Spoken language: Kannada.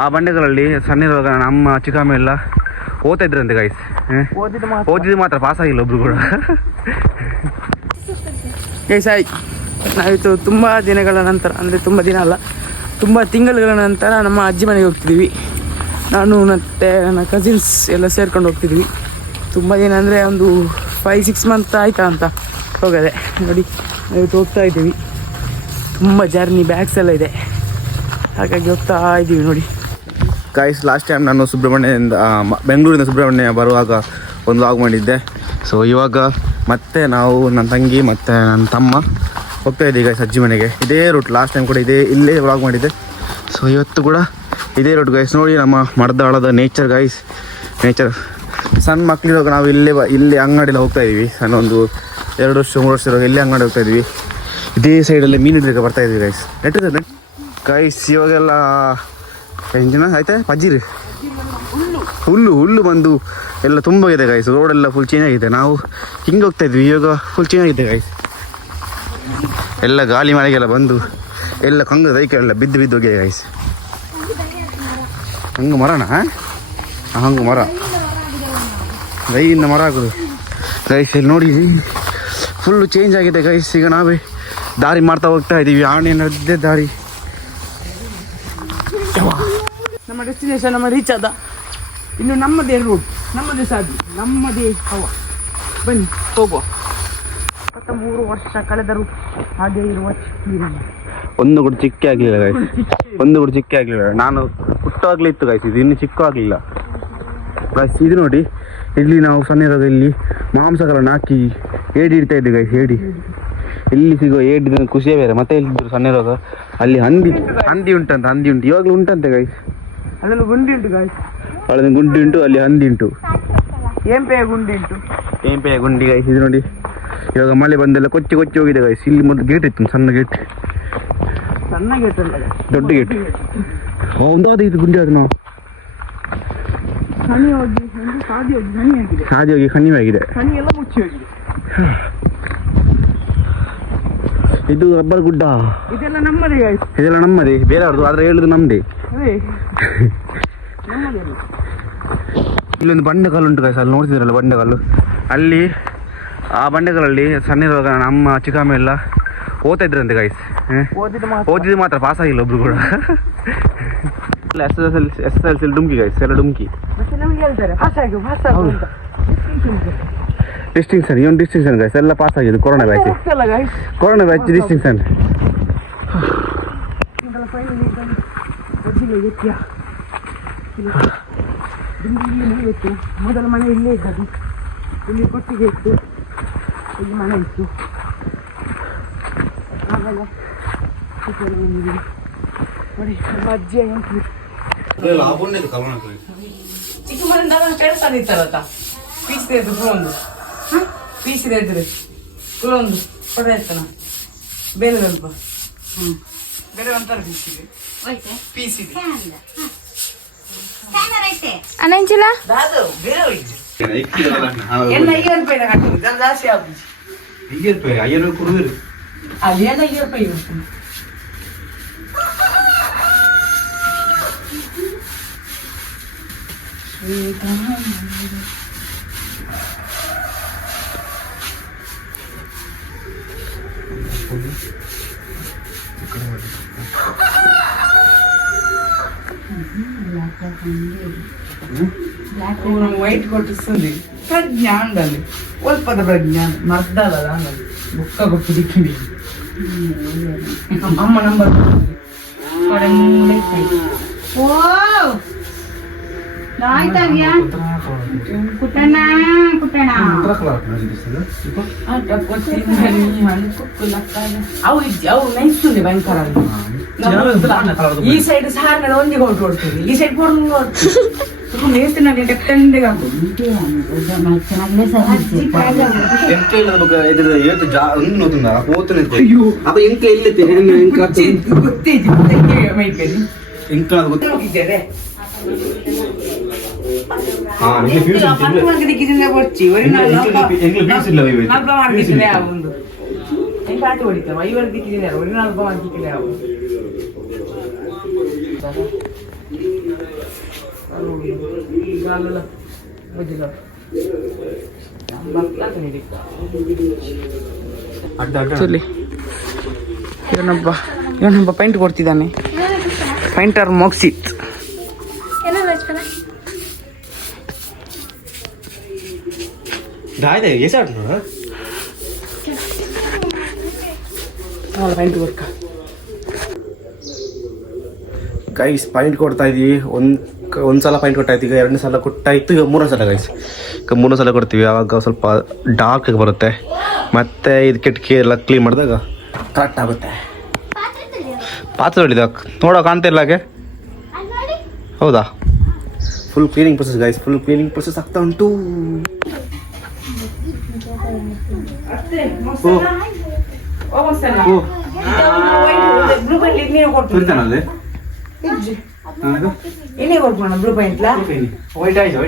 ಆ ಬಂಡೆಗಳಲ್ಲಿ ಸಣ್ಣಿರುವಾಗ ನಮ್ಮ ಚಿಕ್ಕಮ್ಮ ಎಲ್ಲ ಓದ್ತಾ ಇದ್ರಂತೆ ಗೈಸ್. ಓದಿದ್ದು ಮಾತ್ರ ಪಾಸ್ ಆಗಿಲ್ಲ ಒಬ್ರು ಕೂಡ. ಗೈಸ್ ನಾವಿತ್ತು ತುಂಬ ದಿನಗಳ ನಂತರ, ಅಂದರೆ ತುಂಬ ದಿನ ಅಲ್ಲ, ತುಂಬ ತಿಂಗಳುಗಳ ನಂತರ ನಮ್ಮ ಅಜ್ಜಿ ಮನೆಗೆ ಹೋಗ್ತಿದ್ವಿ. ನಾನು ಮತ್ತು ನನ್ನ ಕಸಿನ್ಸ್ ಎಲ್ಲ ಸೇರ್ಕೊಂಡು ಹೋಗ್ತಿದ್ವಿ. ತುಂಬ ದಿನ ಅಂದರೆ ಒಂದು 5-6 ಮಂತ್ ಆಯಿತಾ ಅಂತ ಹೋಗದೆ. ನೋಡಿ ನಾವಿತ್ತು ಹೋಗ್ತಾ ಇದ್ದೀವಿ. ತುಂಬ ಜರ್ನಿ, ಬ್ಯಾಗ್ಸ್ ಎಲ್ಲ ಇದೆ, ಹಾಗಾಗಿ ಹೋಗ್ತಾ ಇದ್ದೀವಿ ನೋಡಿ. ಗೈಸ್ ಲಾಸ್ಟ್ ಟೈಮ್ ನಾನು ಸುಬ್ರಹ್ಮಣ್ಯದಿಂದ ಬೆಂಗಳೂರಿಂದ ಸುಬ್ರಹ್ಮಣ್ಯ ಬರುವಾಗ ಒಂದು ಲಾಗ್ ಮಾಡಿದ್ದೆ. ಸೊ ಇವಾಗ ಮತ್ತೆ ನಾವು, ನನ್ನ ತಂಗಿ ಮತ್ತು ನನ್ನ ತಮ್ಮ ಹೋಗ್ತಾ ಇದ್ದೀವಿ ಗೈಸ್ ಅಜ್ಜಿ ಮನೆಗೆ. ಇದೇ ರೂಟ್, ಲಾಸ್ಟ್ ಟೈಮ್ ಕೂಡ ಇಲ್ಲೇ ವ್ಲಾಗ್ ಮಾಡಿದ್ದೆ. ಸೊ ಇವತ್ತು ಕೂಡ ಇದೇ ರೂಟ್ ಗೈಸ್. ನೋಡಿ ನಮ್ಮ ಮರದಾಳದ ನೇಚರ್ ಗೈಸ್, ನೇಚರ್. ಸಣ್ಣ ಮಕ್ಕಳಿರುವಾಗ ನಾವು ಇಲ್ಲಿ ಅಂಗಡಿಯಲ್ಲಿ ಹೋಗ್ತಾ ಇದ್ದೀವಿ. ಸಣ್ಣ ಒಂದು 2 ವರ್ಷ 3 ವರ್ಷ ಇರುವಾಗ ಇಲ್ಲೇ ಅಂಗಡಿ ಹೋಗ್ತಾ ಇದ್ವಿ. ಇದೇ ಸೈಡಲ್ಲಿ ಮೀನು ಹಿಡಿಯೋಕೆ ಬರ್ತಾ ಇದ್ವಿ ಗೈಸ್. ನೆಟ್ಟಿದೆ ಗೈಸ್. ಇವಾಗೆಲ್ಲ ಎಂಜಿನ ಆಯ್ತಾ ಪಜ್ಜಿರಿ ಹುಲ್ಲು ಬಂದು ಎಲ್ಲ ತುಂಬ ಇದೆ ಗೈಸ್. ರೋಡೆಲ್ಲ ಫುಲ್ ಚೇಂಜ್ ಆಗಿದೆ. ನಾವು ಹಿಂಗೆ ಹೋಗ್ತಾ ಇದ್ವಿ, ಇವಾಗ ಫುಲ್ ಚೇಂಜ್ ಆಗಿದೆ ಗೈಸ್. ಎಲ್ಲ ಗಾಳಿ ಮಳೆಗೆಲ್ಲ ಬಂದು ಎಲ್ಲ ಕಂಗ ದೈಕೆಲ್ಲ ಬಿದ್ದು ಹೋಗಿದೆ ಗೈಸ್. ಹಂಗೆ ಮರನಾ, ಹಂಗೆ ಮರ ದೈಯಿಂದ ಮರ ಹಾಕೋದು ಗೈಸ್. ಇಲ್ಲಿ ನೋಡಿ ಫುಲ್ಲು ಚೇಂಜ್ ಆಗಿದೆ ಗೈಸ್. ಈಗ ನಾವೇ ದಾರಿ ಮಾಡ್ತಾ ಹೋಗ್ತಾ ಇದ್ದೀವಿ. ಆಣೆ ನಡೆದೇ ದಾರಿ. ನಮ್ಮ ಡೆಸ್ಟಿನೇಷನ್ ನಮ್ಮ ರೀಚ್ ಆದ. ಇನ್ನು ನಮ್ಮದೇ ರೂಟ್, ನಮ್ಮದೇ ಸಾಧಿ, ನಮ್ಮದೇ ಹವ. ಬನ್ನಿ ಹೋಗುವ. 23 ವರ್ಷ ಕಳೆದರೂ ಹಾಗೆ ಇರುವ ಒಂದು ಕೂಡ ಚಿಕ್ಕ ಆಗಲಿಲ್ಲ ಗೈಸ್, ಒಂದು ಕೂಡ ಚಿಕ್ಕ ಆಗಲಿಲ್ಲ. ನಾನು ಹುಟ್ಟಾಗಲೇ ಇತ್ತು ಗೈಸ್, ಇದು ಇನ್ನೂ ಚಿಕ್ಕ ಆಗಲಿಲ್ಲ ಗೈಸ್. ಇದು ನೋಡಿ, ಇಲ್ಲಿ ನಾವು ಸಣ್ಣ ಇರೋದು ಇಲ್ಲಿ ಮಾಂಸಗಳನ್ನು ಹಾಕಿ ಏಡಿ ಇಡ್ತಾ ಇದ್ದೆ ಗೈಸ್. ಇಲ್ಲಿ ಸಿಗುವ ಏಡಿದ ಖುಷಿಯೇ ಬೇರೆ. ಮತ್ತೆ ಇಲ್ಲಿದ್ರು ಸಣ್ಣ ಇರೋದು ಅಲ್ಲಿ ಹಂದಿ ಉಂಟಂತೆ, ಹಂದಿ ಉಂಟು ಇವಾಗಲೂ ಉಂಟಂತೆ ಗೈಸ್. ಅದನ್ನು ಗುಂಡಿ ಉಂಟು ಗೈಸ್, ಅಲ್ಲಿ ಗುಂಡಿ ಉಂಟು, ಅಲ್ಲಿ ಹಂದಿ ಉಂಟು, ಏಂಪೆಯ ಗುಂಡಿ ಉಂಟು, ಏಂಪೆಯ ಗುಂಡಿ ಗೈಸ್. ಇದು ನೋಡಿ, ಇವಾಗ ಮಳೆ ಬಂದೆಲ್ಲ ಕೊಚ್ಚಿ ಹೋಗಿದೆ ಗೈಸ್. ಇಲ್ಲಿ ಮೊದಲು ಗೇಟ್ ಇತ್ತು, ಸಣ್ಣ ಗೇಟ್ ಅಲ್ಲ, ದೊಡ್ಡ ಗೇಟ್. ಒಂದಾದ ಇದು ಗುಂಡಿ ಅದು ನಾವು ಹಾದಿ ಹೋಗಿ ಕಣಿವೆ ಆಗಿದೆ. ಇದು ರಬ್ಬರ್ ಗುಡ್ಡ, ಇದೆಲ್ಲ ನಮ್ಮದೇ ಗೈಸ್, ಇದೆಲ್ಲ ನಮ್ಮದೇ. ಬೇರೆ ಅವ್ರದ್ದು, ಆದ್ರೆ ಹೇಳುದು ನಮ್ದೇ. ಇಲ್ಲೊಂದು ಬಂಡೆಕಲ್ಲು ಉಂಟು ಗೈಸ್, ಅಲ್ಲಿ ನೋಡ್ತಿದ್ರಲ್ಲ ಬಂಡೆಕಲ್ಲು. ಅಲ್ಲಿ ಆ ಬಂಡೆಗಳಲ್ಲಿ ಸಣ್ಣ ಇರುವಾಗ ನಮ್ಮ ಚಿಕ್ಕಮ್ಮ ಎಲ್ಲ ಓದ್ತಾ ಇದ್ರಂತೆ ಗೈಸ್. ಓದಿದ್ದು ಮಾತ್ರ ಪಾಸ್ ಆಗಿಲ್ಲ ಒಬ್ರು ಕೂಡ. SSLC ಡುಮ್ಕಿ ಗೈಸ್, ಎಲ್ಲ ಡುಮ್ಕಿ. ಡಿಸ್ಟಿಂಕ್ಷನ್, ಇವನ್ ಡಿಸ್ಟಿಂಕ್ಷನ್ ಗೈಸ್, ಎಲ್ಲ ಪಾಸ್ ಆಗಿದೆ. Corona batch distinction. ಮೊದಲ ಮನೆ ಇಲ್ಲೇ ಇದ್ದದ್ದು, ಇಲ್ಲಿ ಕೊಟ್ಟಿಗೆ ಇತ್ತು, ಇಲ್ಲಿ ಮನೆ ಇತ್ತು. ಆಮೇಲೆ ನೋಡಿ ನಮ್ಮ ಅಜ್ಜಿಯ ಎಂಟ್ರಿ ಚಿಕ್ಕ ಮನೆಯಿಂದ ಕೇಳ್ತಾನೆ ಇತ್ತಲ್ಲ ಪೀಸಿದೆ ಒಂದು ಪೀಸಿದೆ ಇದ್ರೆ ಒಂದು ಕೊಡ ಇರ್ತಾನ ಬೇರೆ ಸ್ವಲ್ಪ ಬೇರೆ ಒಂಥರ ಪೀಸಿದೆ ಅನಂಚಿಲ ಎಲ್ಲ 50 ರೂಪಾಯಿ ಕಟ್ಟಿದ್ರು ಜಾಸ್ತಿ ಆಗುದು. 50 ರೂಪಾಯಿ 50 ರೂಪಾಯಿ ಕೊಡುದಿರು ಅಲ್ಲಿ ಎಲ್ಲ 50 ರೂಪಾಯಿ ವೈಟ್ ಕೊಟ್ಟಿస్తుంది ಪ್ರಜ್ಞಾ ಅಂದಲ್ಲಿ ಒಲ್ಪದ ಪ್ರಜ್ಞಾ ಮರ್ದಲ್ಲ ಅಂದಲ್ಲಿ ಬುಕ್ಕ ಕೊಟ್ಟು ದಿಕ್ಕಿಡಿ ಅಮ್ಮ ನಂಬರ್ ಓ ಆಯ್ತಾಗ್ಯಾ ಕುಟ್ಟಣ್ಣ ಅವು ನೆನ್ಸ್తుంది ಭಯಂಕರ. ಈ ಸೈಡ್ ಸಾರ್ ಒಂದಿಗೆ ಹೊರಟೋಡ್ತೀವಿ, ಈ ಸೈಡ್ నేస్తున్నాను డెఫినెట్ గా ಎಂಕ ಇಲ್ಲದ ಎದುರು ಏತು ಒಂದು ನೋತುಂದ పోతున్నది ಅಪ್ಪ ಎಂಕ ಇಲ್ಲತೆ ಎಂಕ ಗೊತ್ತಿದೆ ಮೈಕಲಿ ಎಂಕ ಗೊತ್ತಿದೆ ಹಾ ನಿಮಗೆ ಫ್ಯೂಸ್ ಇಲ್ಲ ಪಕ್ಕಕ್ಕೆ ದಿಕ್ಕಿನಿಂದ ಬರ್ಚಿ ಒಂದು ಫ್ಯೂಸ್ ಇಲ್ಲ ಇವೆ ನಾಲ್ಕು ಮಾಡ್ತಿದ್ದೆ ಆ ಒಂದು ಎಂಕ ಆಟ ಹೊಡಿತ ಐವರ ದಿಕ್ಕಿನಿಂದ ಒಂದು ನಾಲ್ಕು ಮಾಡ್ತಿದ್ದೆ ಆ ಚಲಿ ಇವನೊಬ್ಬ ಪೈಂಟ್ ಕೊಡ್ತಿದ್ದಾನೆ. ಪೈಂಟರ್ ಮೋಕ್ಸಿತ್. ಗೈಸ್ ಪಾಯಿಂಟ್ ಕೊಡ್ತಾ ಇದೀವಿ. ಒಂದ್ಸಲ ಪಾಯಿಂಟ್ ಕೊಟ್ಟಾಯ್ತು, ಈಗ 2 ಸಲ ಕೊಟ್ಟಾಯ್ತು, ಈಗ 3ನೇ ಸಲ ಗೈಸ್. ಈಗ 3ನೇ ಸಲ ಕೊಡ್ತೀವಿ. ಆವಾಗ ಸ್ವಲ್ಪ ಡಾರ್ಕ್ ಆಗಿ ಬರುತ್ತೆ, ಮತ್ತೆ ಇದು ಕಿಟಕಿ ಎಲ್ಲ ಕ್ಲೀನ್ ಮಾಡಿದಾಗ ಕರೆಕ್ಟ್ ಆಗುತ್ತೆ. ಪಾತ್ರೆ ಹೊಡಿದ ನೋಡೋ ಕಾಣ್ತಿಲ್ಲ ಹಾಗೆ. ಹೌದಾ? Full cleaning process guys, full cleaning process ಆಗ್ತಾ ಉಂಟು. ವೈಟ್ ಆಯ್ತು.